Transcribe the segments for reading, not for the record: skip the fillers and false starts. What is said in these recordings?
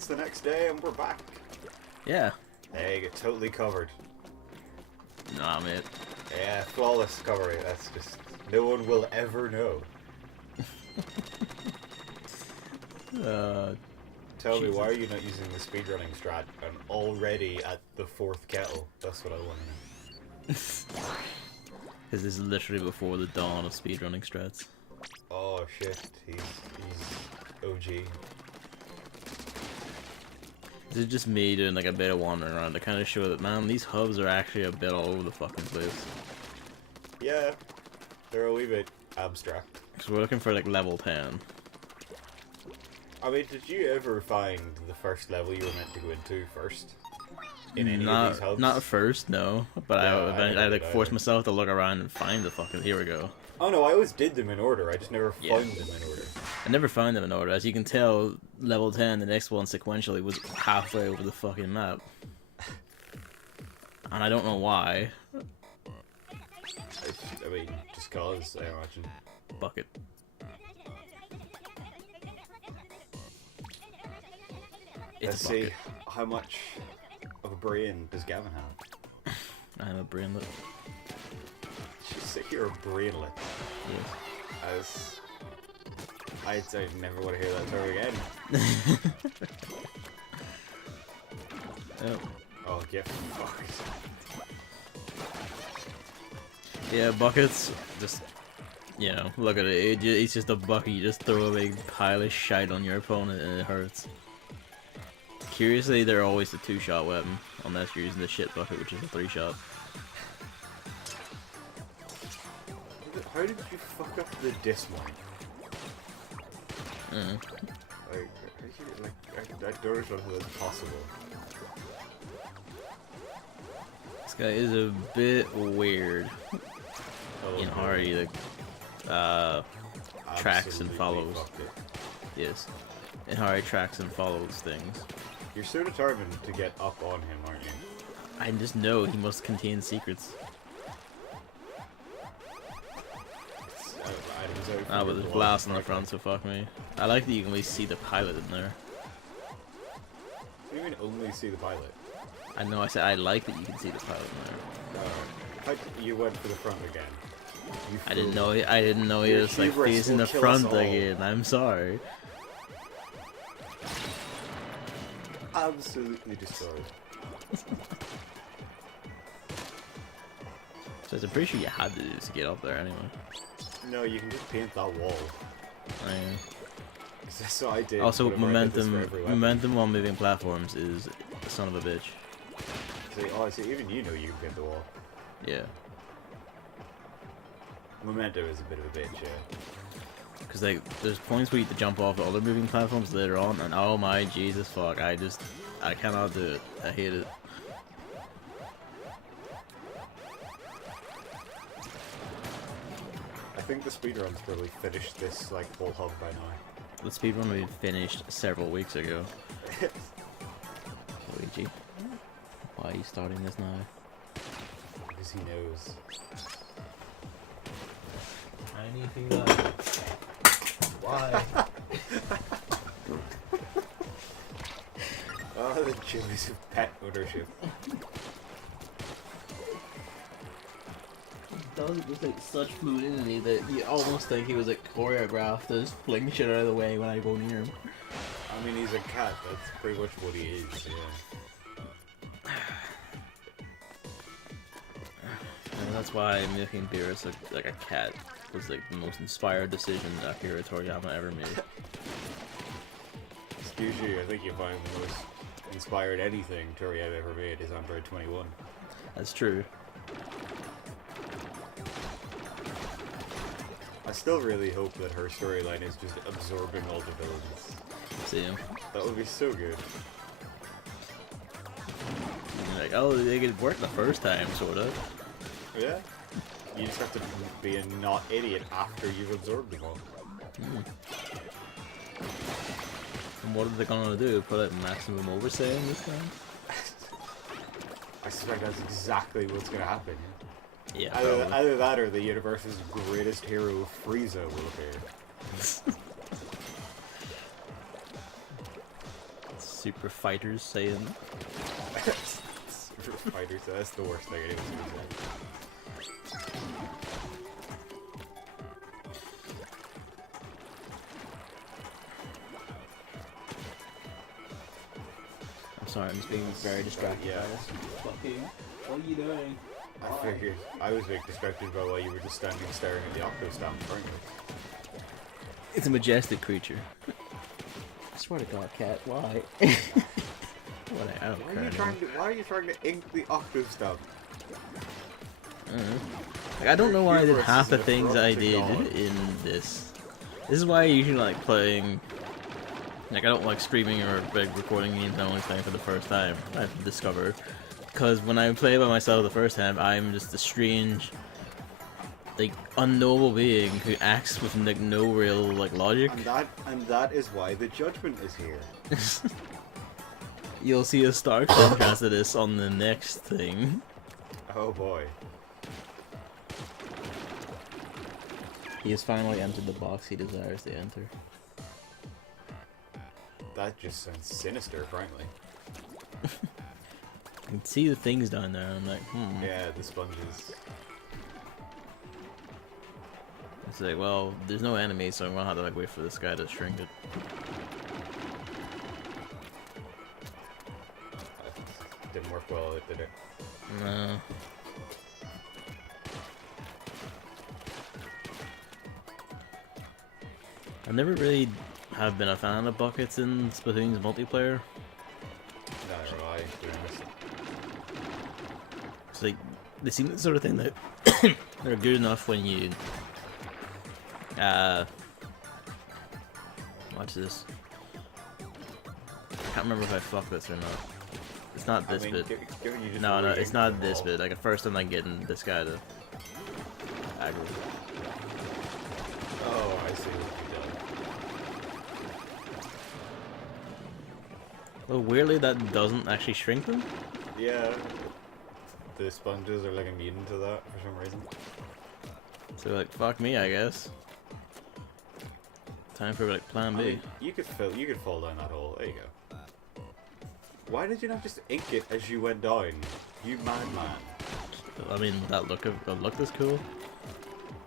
it's the next day and we're back. Yeah. Hey, you get totally covered. Nah, mate. Yeah, flawless coverage. That's just... no one will ever know. Tell me, why are you not using the speedrunning strat and already at the 4th kettle? That's what I want to know. Because this is literally before the dawn of speedrunning strats. Oh shit, he's OG. This is just me doing like a bit of wandering around to kind of show that, man, these hubs are actually a bit all over the fucking place. Yeah, they're a wee bit abstract. So we're looking for like level 10. I mean, did you ever find the first level you were meant to go into first? In any of these hubs? Not first, no. But Yeah, I like forced myself to look around and find the fucking... Here we go. Oh no, I always did them in order. I just never found them in order. I never found them in order. As you can tell, level 10, the next one sequentially, was halfway over the fucking map. And I don't know why. I mean, just cause, I imagine. Bucket. Let's see, how much of a brain does Gavin have? I have a brainlet. She's say you're a brainlet. Yes. As I never want to hear that term again. Oh. Oh, get fucked. Yeah, buckets, just, you know, look at it. It's just a bucket. You just throw a big pile of shite on your opponent and it hurts. Curiously, they're always the 2-shot weapon, unless you're using the shit bucket, which is a 3-shot. How did you fuck up the dismount? I don't understand how that's possible. This guy is a bit weird in how he like, tracks and follows. Yes, in how he tracks and follows things. You're so determined to get up on him, aren't you? I just know he must contain secrets. Ah, but there's glass on the front, so fuck me. I like that you can at least see the pilot in there. What do you mean only see the pilot? I know, I said I like that you can see the pilot in there. You went for the front again. I didn't know he was like facing the front again. I'm sorry. Absolutely destroyed. So I'm pretty sure you had to do this to get up there anyway. No, you can just paint that wall. I mean, that's what I did. also, momentum on moving platforms is the son of a bitch. See, even you know you can paint the wall. Yeah. Momentum is a bit of a bitch, yeah. Because like, there's points where you have to jump off the other moving platforms later on, and oh my Jesus fuck, I cannot do it. I hate it. I think the speedrun's probably finished this like whole hub by now. The speedrun we finished several weeks ago. Luigi, why are you starting this now? Because he knows. I need to do that. Why? Oh, the joys of pet ownership. That was just like such fluidity that you almost think he was like choreographed to just fling shit out of the way when I go near him. I mean, he's a cat. That's pretty much what he is. Yeah. And that's why making Beerus like a cat was like the most inspired decision Akira Toriyama ever made. Excuse you, I think you find the most inspired anything Toriyama ever made is Android 21. That's true. I still really hope that her storyline is just absorbing all the villains. Same. That would be so good. Like, oh, they could work the first time, sort of. Yeah. You just have to be a not idiot after you've absorbed them all. And what are they gonna do? Put a maximum oversay in this time? I suspect that's exactly what's gonna happen. Yeah. Either that or the universe's greatest hero, Frieza, will appear. Super Fighters saying. Super Fighters, that's the worst thing anyone's gonna say. I'm sorry, I'm just being very distracted. Yeah. Fuck you. What are you doing? I figured I was being distracted by why you were just standing staring at the octo stamp, weren't you? It's a majestic creature. I swear to God, cat, why? What I don't care. Why are you trying to ink the octo stamp? Like, I don't know why I did Hubris half is the an things affront I to did God. in this. This is why I usually like playing. Like, I don't like streaming or like recording games. I only play for the first time. I've discovered, because when I play by myself the first time, I'm just a strange, like, unknowable being who acts with like no real like logic. And that is why the judgment is here. You'll see a stark contrast of this on the next thing. Oh boy. He has finally entered the box he desires to enter. That just sounds sinister, frankly. I can see the things down there. I'm like, Yeah, the sponges. It's like, well, there's no enemy, so I'm gonna have to like wait for this guy to shrink it. That didn't work well, did it? No. I never really have been a fan of buckets in Splatoon's multiplayer. Neither have I, to be honest. It's like, they seem the sort of thing that they're good enough when you watch this. I can't remember if I fucked this or not. It's not this bit. Given you just No, really it's not inked this them bit. Like, at first I'm like getting this guy to aggro. all. Oh, I see what you've done. Well, weirdly that doesn't actually shrink them. Yeah. The sponges are like immune to that for some reason. So like, fuck me, I guess. Time for like plan B. I mean, you could fall down that hole. There you go. Why did you not just ink it as you went down? You madman. I mean, that look is cool.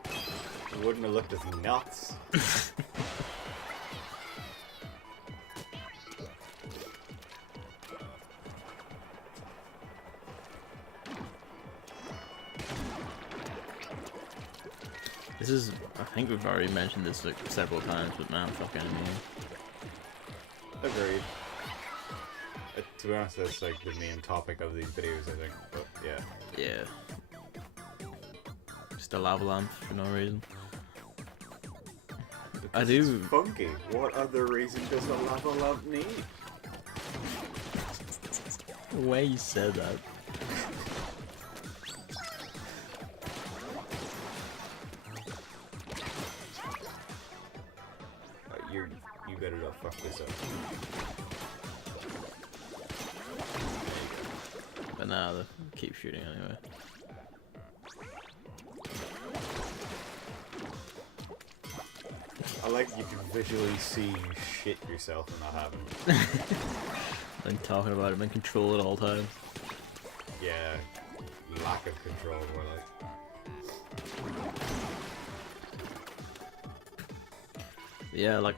It wouldn't have looked as nuts. This is, I think we've already mentioned this like several times, but man, fuck enemy. Agreed. To be honest, that's like the main topic of these videos, I think. But yeah. Yeah. Just a lava lamp for no reason. I do. It's funky. What other reason does a lava lamp need? The way you said that. You better not fuck this up. But nah, keep shooting anyway. I like you can visually see you shit yourself and not having it. I'm talking about it, I'm in control at all times. Yeah, lack of control, more like. Yeah, like,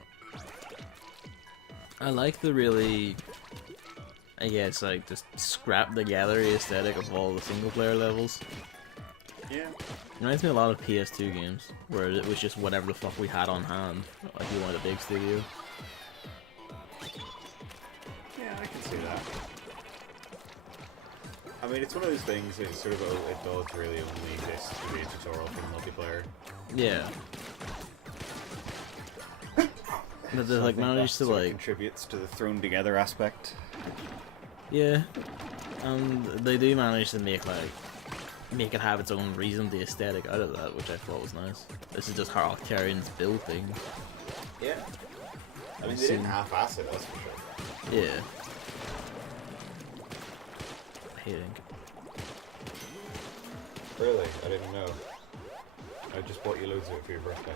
I like the really, I guess, like, just scrap the gallery aesthetic of all the single player levels. Yeah. It reminds me a lot of PS2 games, where it was just whatever the fuck we had on hand, like you wanted a big studio. Yeah, I can see that. I mean, it's one of those things that sort of it does really only exist to be a tutorial for multiplayer. Yeah. But they like managed to like contributes to the thrown together aspect. yeah, and they do manage to make it have its own reason, the aesthetic out of that, which I thought was nice. This is just how Octarians build things. Yeah. I mean, they didn't half-ass it, that's for sure. Yeah. I hate ink. Really? I didn't know. I just bought you loads of it for your birthday.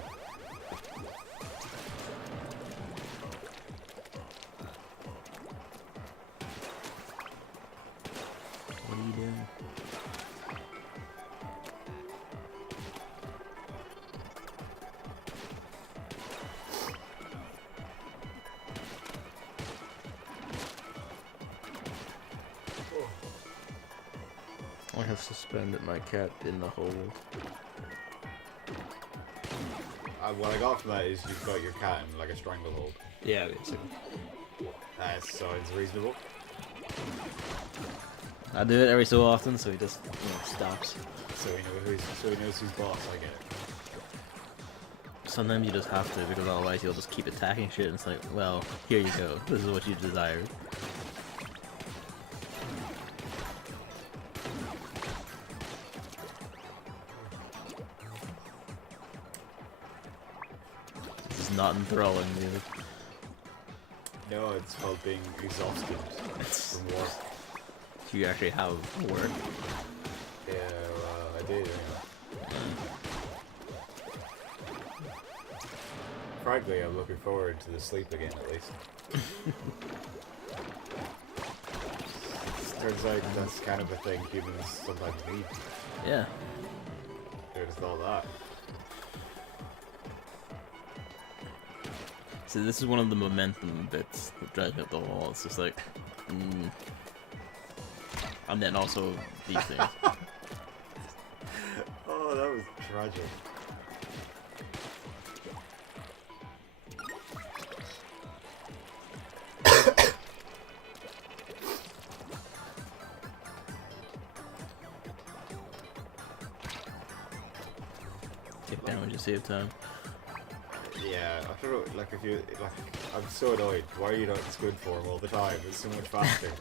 have suspended my cat in the hold. What I got from that is you've got your cat in like a stranglehold. Yeah, basically. That sounds reasonable. I do it every so often, so he just stops. So he knows who's boss. I get it. Sometimes you just have to, because otherwise he'll just keep attacking shit, and it's like, well, here you go. This is what you desired. This is not enthralling, dude. No, it's called being exhausted from work. Do you actually have work? Yeah, I did. Frankly, I'm looking forward to the sleep again, at least. Turns out that's kind of a thing humans sometimes need. Yeah. There's all that. So this is one of the momentum bits that drives me up the wall. It's just like, and then also these things. Oh, that was tragic. Take down, just save time. Yeah, I don't know, like if you, like, I'm so annoyed. Why are you not in squid form all the time? It's so much faster.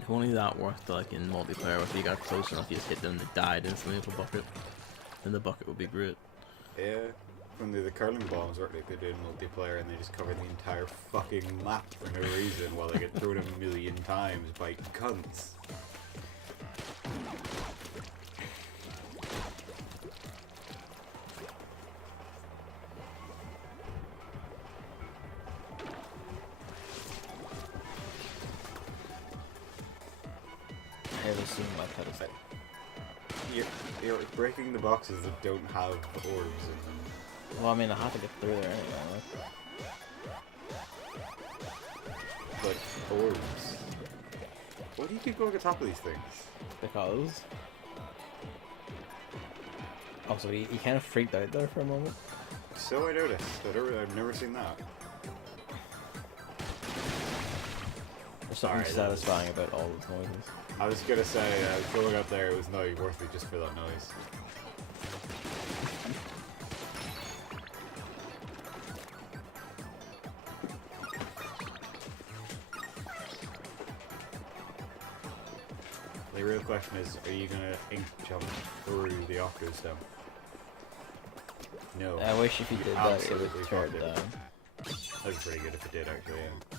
If only that worked like in multiplayer, if you got close enough, you just hit them and they died instantly with a bucket. Then the bucket would be great. Yeah, when the curling bombs work like they do in multiplayer and they just cover the entire fucking map for no reason while they get thrown a million times by cunts. I haven't seen my pedestal. You're breaking the boxes that don't have orbs in them. Well, I mean, I have to get through there anyway. But orbs. Why do you keep going on top of these things? Because... Also, he kind of freaked out there for a moment. So I noticed. I've never seen that. There's something satisfying about all those noises. I was gonna say, going up there was not worth it just for that noise. The real question is, are you gonna ink jump through the octave stone? No. I wish if you did that, it would turn fucked down. That'd be pretty good if it did, actually, yeah.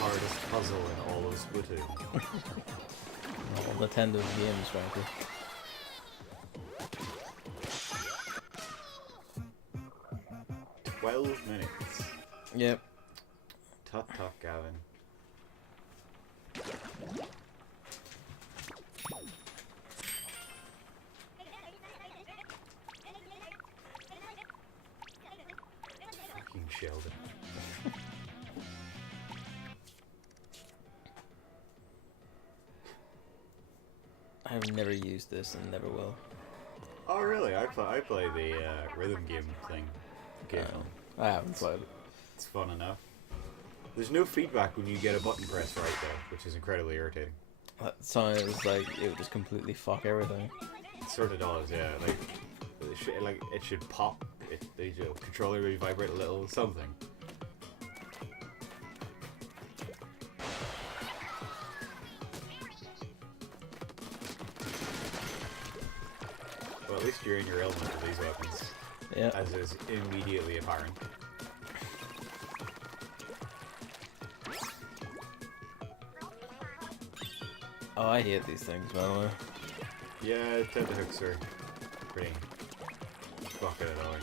Hardest puzzle in all of Splatoon. All Nintendo games, frankly. "12 minutes. Yep. Tut tut, Gavin. Fucking Sheldon. I've never used this and never will. Oh really? I play the rhythm game thing. I haven't played it. It's fun enough. There's no feedback when you get a button press right though, which is incredibly irritating. That sounds like it would just completely fuck everything. It sort of does, yeah. Like it should pop. The controller maybe vibrate a little, something. Well, at least you're in your element with these weapons. Yeah. As is immediately apparent. Oh, I hate these things, by the way. Yeah, tenterhooks are pretty fucking annoying.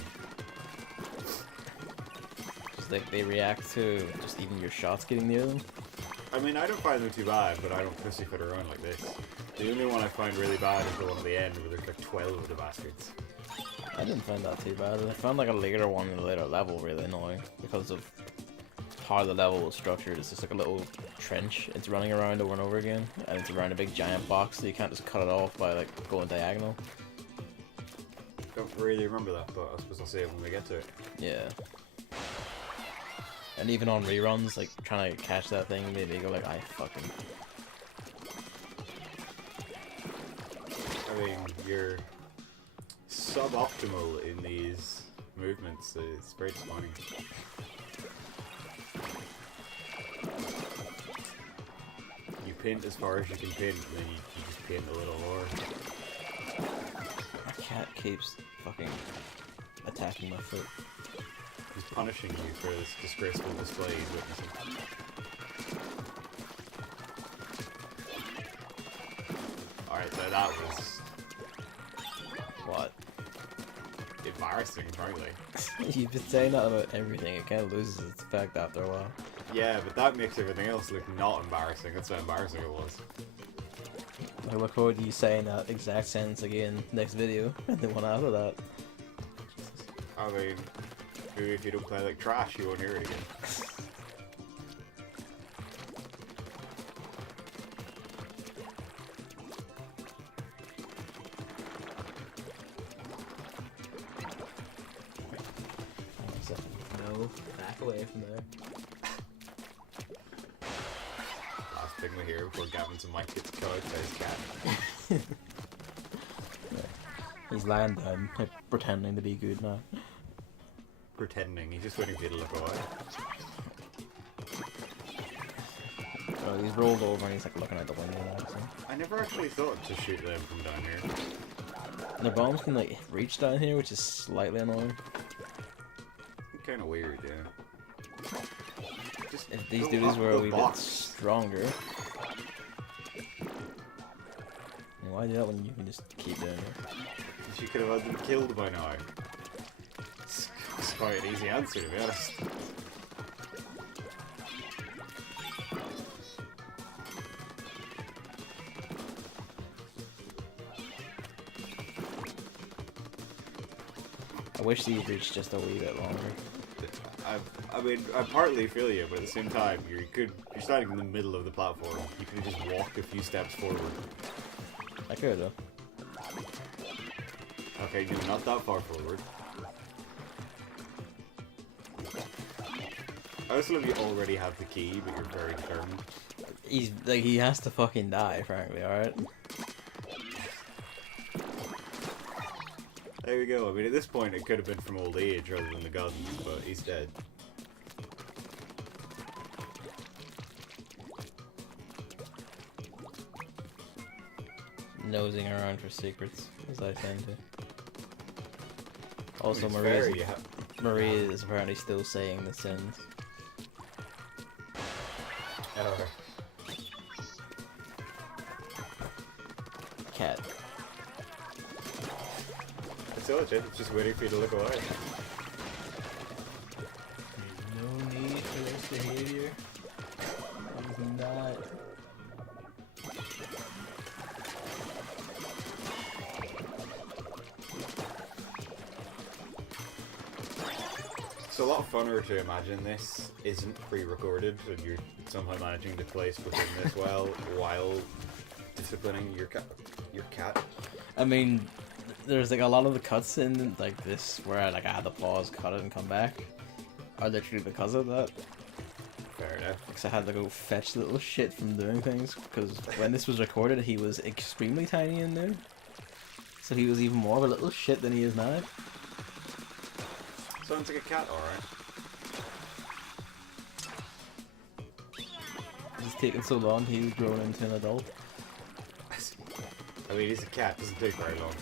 Just like they react to just even your shots getting near them. I mean, I don't find them too bad, but I don't pussyfoot around like this. The only one I find really bad is the one at the end where there's like 12 of the bastards. I didn't find that too bad. I found like a later one in the later level really annoying because of how the level was structured. It's just like a little trench. It's running around over and over again, and it's around a big giant box, so you can't just cut it off by like going diagonal. Don't really remember that, but I suppose I'll see it when we get to it. Yeah. And even on reruns, like trying to catch that thing, made me go like, I fucking. I mean, you're suboptimal in these movements. It's very disappointing. You pin as far as you can pin, and then you just pin a little more. My cat keeps fucking attacking my foot. He's punishing you for this disgraceful display he's witnessing. Alright, so that was What? embarrassing, frankly. You've been saying that about everything. It kind of loses its effect after a while. Yeah, but that makes everything else look not embarrassing. That's how embarrassing it was. I look forward to you saying that exact sentence again next video, and the one after that. I mean, maybe if you don't play like trash, you won't hear it again. No, back away from there. Last thing we hear before Gavin's and Mike gets killed by his cat. He's lying down, like, pretending to be good now. Pretending, he's just waiting for you to look away. Oh, he's rolled over and he's like looking out the window now, so. I never actually thought to shoot them from down here. The bombs can like reach down here, which is slightly annoying. Kind of weird, yeah. Just If these go duties up were the a wee bit box. stronger. And why do that when you can just keep doing it? You could have had them killed by now. It's quite an easy answer, to be honest. I wish these reached just a wee bit longer. I mean, I partly feel you, but at the same time, you're standing in the middle of the platform. You could have just walked a few steps forward. I could though. Okay, no, not that far forward. I also love you already have the key, but you're very determined. He's like, he has to fucking die, frankly, alright? There we go. I mean, at this point, it could have been from old age rather than the guns, but he's dead. Nosing around for secrets, as I tend to. Also, It's Maria fair, Maria is apparently still saying the sins. Cat. It's legit. It's just waiting for you to look away. No need for this behavior. He's not. It's a lot funner to imagine this isn't pre-recorded and you're somehow managing to place within this well while disciplining your cat. I mean, there's like a lot of the cuts in like this where I had to pause, cut it, and come back are literally because of that. Fair enough. Because I had to go fetch little shit from doing things. Because when this was recorded, he was extremely tiny in there, so he was even more of a little shit than he is now. Sounds like a cat, alright. It's taken so long, he was grown into an adult. I mean, he's a cat, doesn't take very long.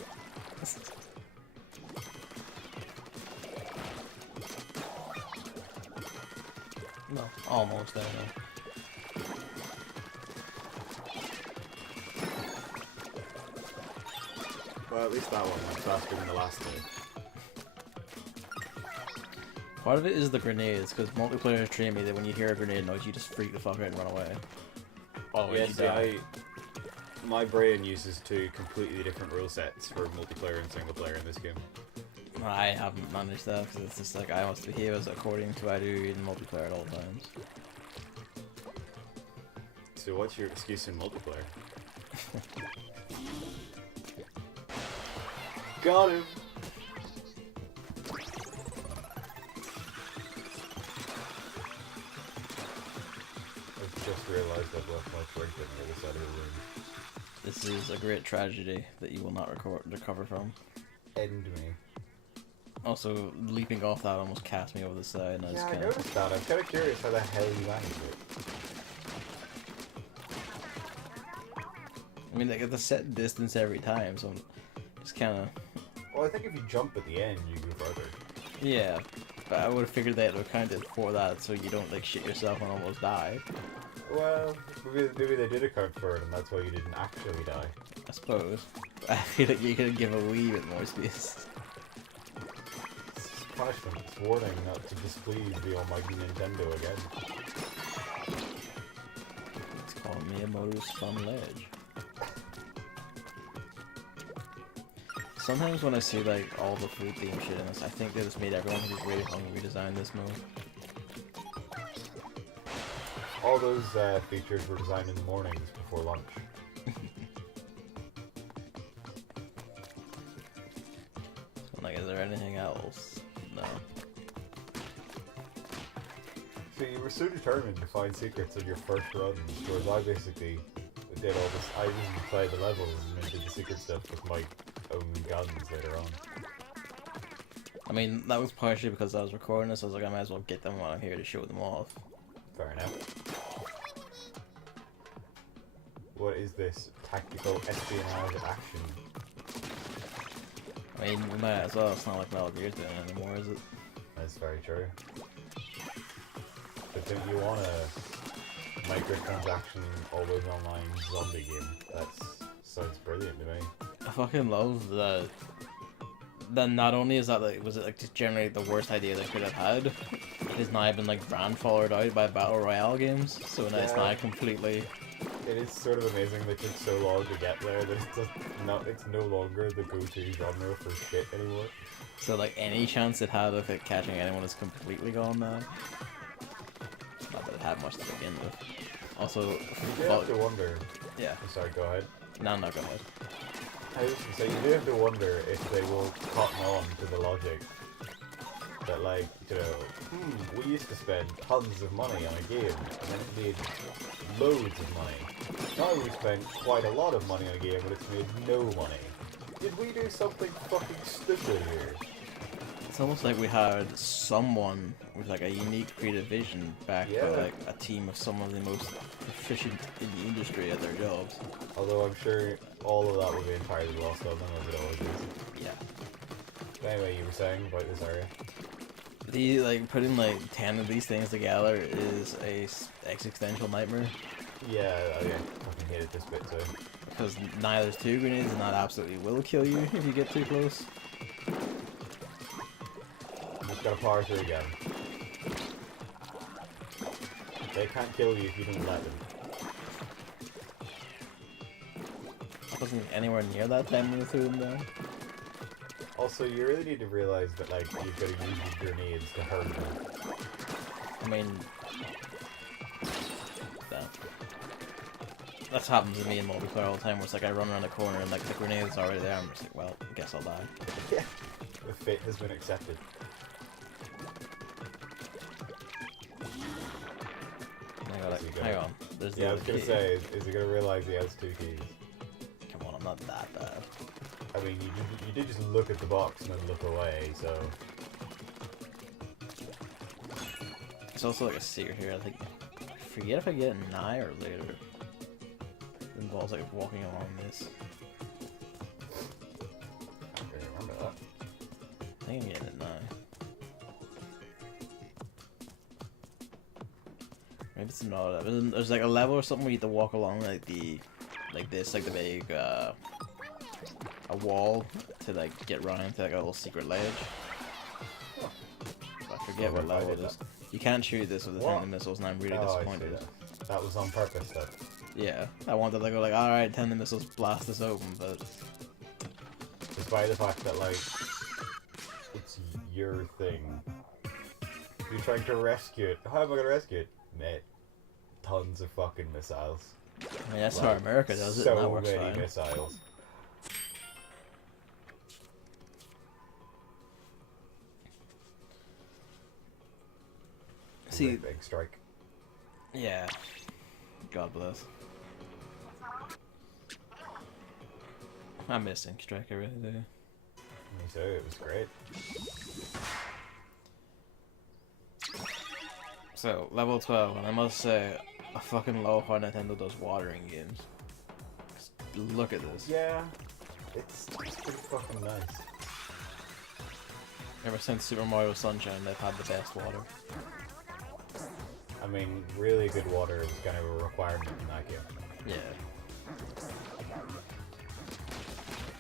No, almost there now. Well, at least that one went faster than the last two. Part of it is the grenades, because multiplayer train me that when you hear a grenade noise, you just freak the fuck out and run away. Yeah, see, my brain uses two completely different rule sets for multiplayer and single player in this game. I haven't managed that, because it's just like I must behave as according to what I do in multiplayer at all times. So what's your excuse in multiplayer? Got him! I've just realised I've left my drink on the other side of the room. This is a great tragedy that you will not recover from. End me. Also, leaping off that almost cast me over the side. And I noticed that. I'm kind of curious how the hell you managed it. I mean, like, it's a set distance every time, so I'm just kind of... Well, I think if you jump at the end, you go further. Yeah, but I would have figured that it would count it for that, so you don't, like, shit yourself and almost die. Well, maybe they did account for it, and that's why you didn't actually die. I suppose. I feel like you could give a wee bit more space. It's punishment. It's warning not to displease the almighty Nintendo again. It's called Miyamoto's Fun Ledge. Sometimes when I see like all the food theme shit in this, I think they just made everyone who's really hungry redesign this mode. All those features were designed in the mornings before lunch. So, like, is there anything else? No. So you were so determined to find secrets on your first runs, whereas I basically did all this. I even played the levels and then did the secret stuff with my own guns later on. I mean, that was partially because I was recording this, so I was like, I might as well get them while I'm here to show them off. Fair enough. What is this tactical espionage action? I mean, we might as well. It's not like Metal Gear's doing it anymore, is it? That's very true. But don't you want a microtransaction, always online zombie game? That sounds brilliant to me. I fucking love that. Then not only is that like, was it like just generally the worst idea they could have had, it has now been like grandfathered out by battle royale games. So now it's not completely. It is sort of amazing they took so long to get there that it's no longer the go-to genre for shit anymore. So like any chance it had of it catching anyone is completely gone now. Not that it had much to begin with. Also, you have to wonder. Yeah. Sorry, go ahead. No, go ahead. I was gonna say, you do have to wonder if they will cotton on to the logic that, like, you know, we used to spend tons of money on a game, and then it made loads of money. Now we spend quite a lot of money on a game, but it's made no money. Did we do something fucking stupid here? It's almost like we had someone with like a unique creative vision backed by like a team of some of the most efficient in the industry at their jobs. Although I'm sure all of that would be entirely lost on them, as it always is. Yeah. But anyway, you were saying about this area? The like putting like 10 of these things together is a existential nightmare. Yeah, I fucking hated this bit too. Because neither there's two grenades and that absolutely will kill you if you get too close. Just gotta power through again. They can't kill you if you don't let them. I wasn't anywhere near that time when we threw them down. Also, you really need to realize that, like, you've got to use your grenades to hurt them. I mean, that's happened to me in multiplayer all the time, where it's like I run around the corner and like the grenade's already there, I'm just like, well, I guess I'll die. Yeah, the fate has been accepted. Hang on. There's I was gonna say, is he gonna realize he has two keys? Come on, I'm not that bad. I mean, you did just look at the box and then look away, so... It's also like a secret here, I think. I forget if I get it now or later. It involves like walking along this. I can't really remember that. I think I'm getting it now. Maybe it's not. There's like a level or something where you have to walk along like the big I a wall to like get running to like a little secret ledge. I forget what level it is. You can't shoot this with the tandem missiles, and I'm really disappointed. That was on purpose, though. Yeah, I wanted to go like, alright, tandem missiles blast this open, but... Despite the fact that, like, it's your thing. You're trying to rescue it. How am I gonna rescue it? Mate, tons of fucking missiles. I mean, that's how America does it, and that works So many fine. missiles. See, Big strike. yeah. God bless. I'm missing Strike, I really do. Me too, it was great. So, level 12, and I must say, I fucking love how Nintendo does watering games. Just look at this. Yeah, it's pretty fucking nice. Ever since Super Mario Sunshine, they've had the best water. I mean, really good water is kind of a requirement in that game. Yeah.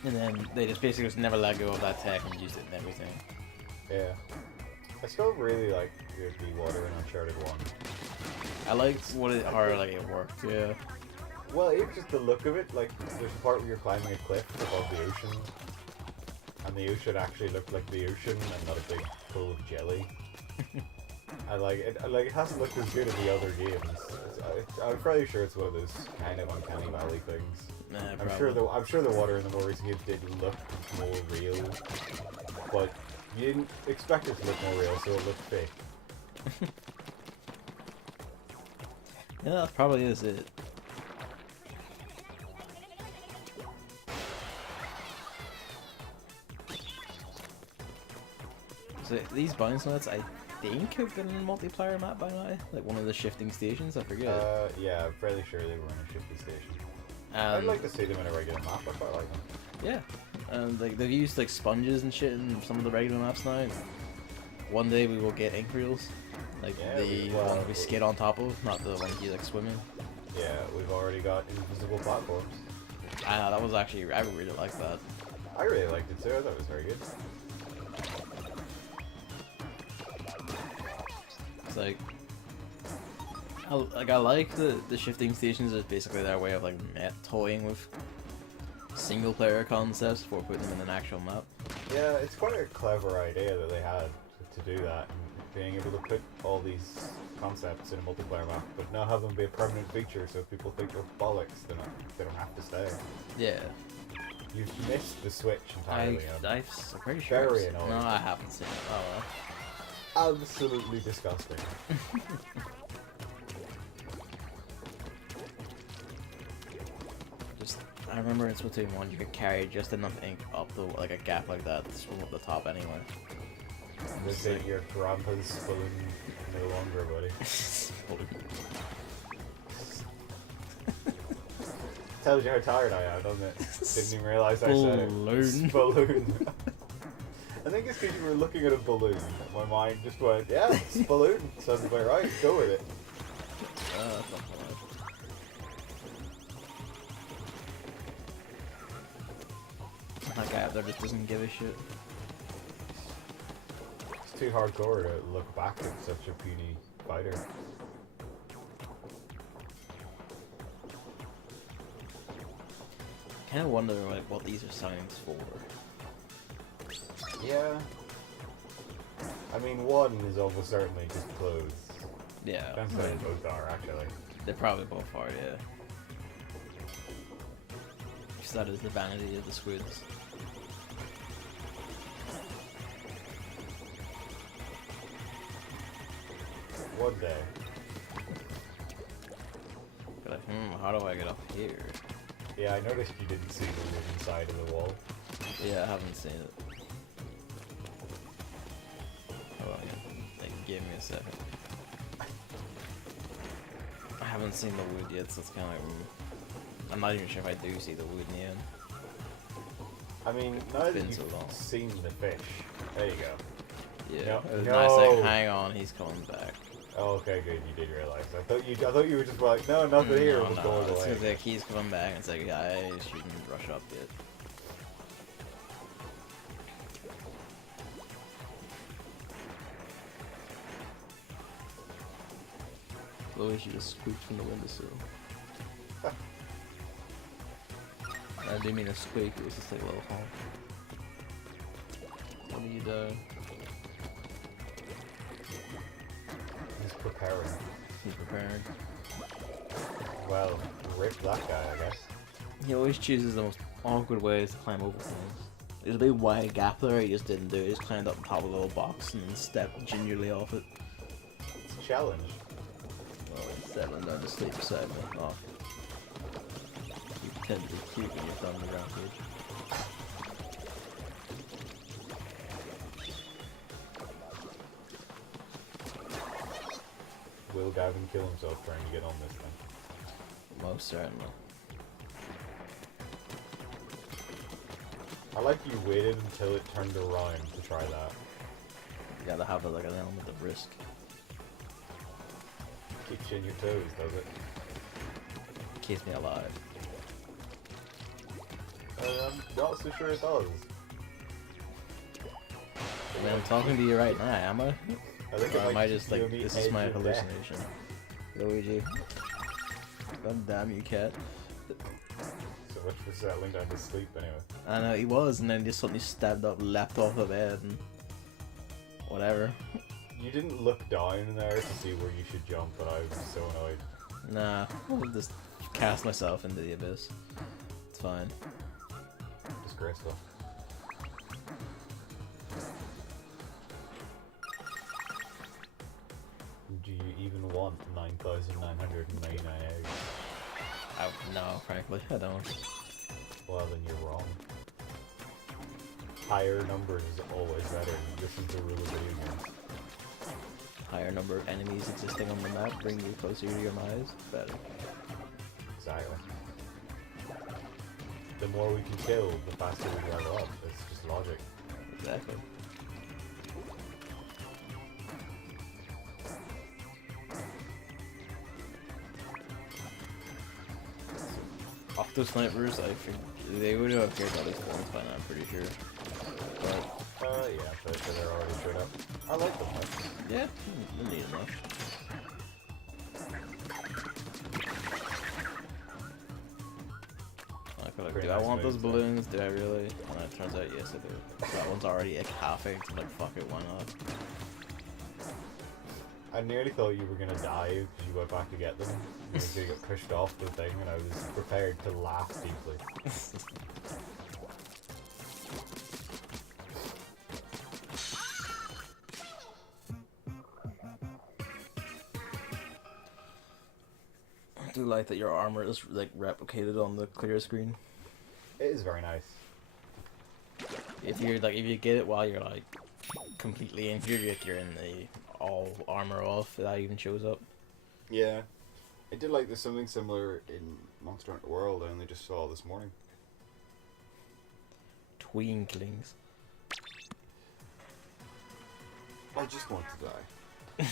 And then they just basically just never let go of that tech and used it in everything. Yeah. I still really like the water in Uncharted 1. I liked how like it worked, yeah. Well, it's just the look of it. Like, there's a part where you're climbing a cliff above the ocean, and the ocean actually looked like the ocean and not a big pool of jelly. I like it. Like, it hasn't looked as good in the other games. I'm fairly sure it's one of those kind of uncanny valley things. Nah, I'm sure the water in the more recent games did look more real, but you didn't expect it to look more real, so it looked fake. Yeah, that probably is it. So these bounce nuts, I think have been in a multiplayer map by now, like one of the shifting stations. I forget. Yeah, I'm fairly sure they were in a shifty station. I'd like to see them in a regular map. I quite like them. Yeah, and like they've used like sponges and shit in some of the regular maps now. One day we will get ink reels, like the one we skid on top of, not the one you like swimming. Yeah, we've already got invisible platforms. I know, that was actually, I really liked that. I really liked it too. I thought it was very good. It's like, I like the shifting stations is basically their way of like toying with single player concepts before putting them in an actual map. Yeah, it's quite a clever idea that they had to do that, and being able to put all these concepts in a multiplayer map, but not have them be a permanent feature, so if people think they're bollocks, they don't have to stay. Yeah. You've missed the Switch entirely. I'm pretty sure. Very annoying. No, I haven't seen it. Oh well. Absolutely disgusting. I remember in Splatoon 1 you could carry just enough ink up the like a gap like that to swim up the top anyway. They say your grandpa's balloon no longer, buddy. Tells you how tired I am, doesn't it? Didn't even realise I said it. Balloon. I think it's because you were looking at a balloon. My mind just went, yeah, it's a balloon. Sounds about right. Go with it. That guy up there just doesn't give a shit. It's too hardcore to look back at such a puny fighter. Kind of wonder like what these are signs for. Yeah. I mean, one is almost certainly just clothes. Yeah. Depends how they both are, actually. They probably both are, yeah. Because that is the vanity of the squids. One day. But like, how do I get up here? Yeah, I noticed you didn't see the wooden side of the wall. Yeah, I haven't seen it. Hold on, like, give me a second. I haven't seen the wood yet, so it's kind of like, I'm not even sure if I do see the wood in the end. I mean, now that so long. you've seen the fish, there you go. Yeah, No, it was no. nice. Like, hang on, he's coming back. Oh, okay, good. You did realize. I thought you were just like, no, nothing here. We'll go It's away. because like, he's coming back, and it's like, yeah, I shouldn't rush up yet. Luigi just squeaked from the windowsill. I didn't mean to squeak, it was just like a little honk. What do you do? He's preparing. He's preparing. Well, rip that guy, I guess. He always chooses the most awkward ways to climb over things. There's a big wide gap there, he just didn't do it. He just climbed up top of the little box and then stepped gingerly off it. It's a challenge. Oh, it's settling down to sleep beside me. Oh. You pretend to be cute when you're on the ground, dude. Will Gavin kill himself trying to get on this thing? Most certainly. I like you waited until it turned around to try that. You gotta have like an element of risk. Keeps you in your toes, does it? Keeps me alive. I'm not so sure it does. I mean, I'm talking to you right now, am I? I think Or it am I might just keep you like, on the this is edge my of death. hallucination? Luigi. God damn you, cat. So much for settling down to sleep anyway. I know, he was, and then he just suddenly stabbed up, leapt off the bed, and whatever. You didn't look down there to see where you should jump, but I was so annoyed. Nah, I'll just cast myself into the abyss. It's fine. Disgraceful. Do you even want 9,999 eggs? No, frankly, I don't. Well, then you're wrong. Higher numbers is always better. This is the rule of video games. Higher number of enemies existing on the map bring you closer to your demise. Better. Exactly. The more we can kill, the faster we level up. It's just logic. Exactly. Octo snipers, I think they would have appeared at this point by now, I'm pretty sure. But Yeah, I'm pretty sure they're already showed up. I like them, though. yeah, they're neat enough. I feel like, Pretty do I nice want those moves, though. balloons? Do I really? And it turns out, yes, I do. That one's already like half inked, like fuck it, why not? I nearly thought you were gonna die because you went back to get them. You were gonna get pushed off the thing, and I was prepared to laugh deeply. I do like that your armor is like replicated on the clear screen. It is very nice. If you get it while you're like completely injured, like you're in the all armor off, that even shows up. Yeah. I did like there's something similar in Monster Hunter World I only just saw this morning. Twinklings. I just want to die.